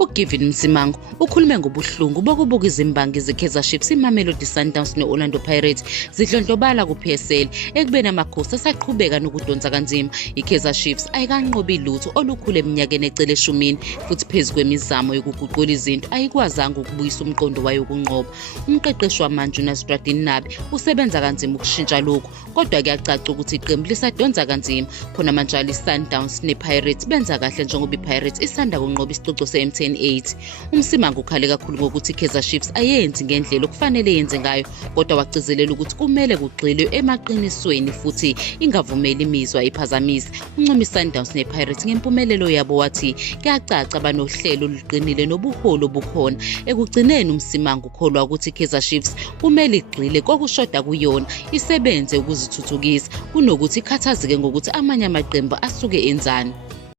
UGiven Msimango ukhulume ngobuhlungu bokubuka izimbangi zeKaizer Chiefs, iMamelodi Sundowns ne-Orlando Pirates zidlondlobala ku-PSL ekubeni amakhosi asaqhubeka nokudonsa kanzima. iKaizer Chiefs ayikanqobi lutho olukhulu eminyakeni ecele 10 futhi phezu kwemizamo yokuguqula izinto ayikwazanga ukubuyisa umqondo wayo wokunqoba. Umqeqeshi wamanje uNasruddin Nabi usebenza kanzima ukushintsha lokhu, kodwa kuyacaca ukuthi iqembu lisadonsa kanzima. Khona manje iSundowns nePirates benza kahle njengoba iPirates isanda kunqoba isicoco se-M10 8. Umsimango ukhale kakhulu ngokuthi iKaizer Chiefs ayenzi ngendlela okufanele yenze ngayo, kodwa wagcizelela ukuthi kumele kugxilwe emaqinisweni futhi ingavumeli imizwa iphazamisa. Uncoma iSundowns nePirates ngempumelelo yabo wathi kuyacaca banohlelo oluqinile nobuholo obukhona. Ekugcineni umsimango ukholwa ukuthi iKaizer Chiefs kumele igxile kokushoda kuyona, isebenze ukuzithuthukisa kunokuthi ikhathazeke ngokuthi amanye amaqembu asuke enzani.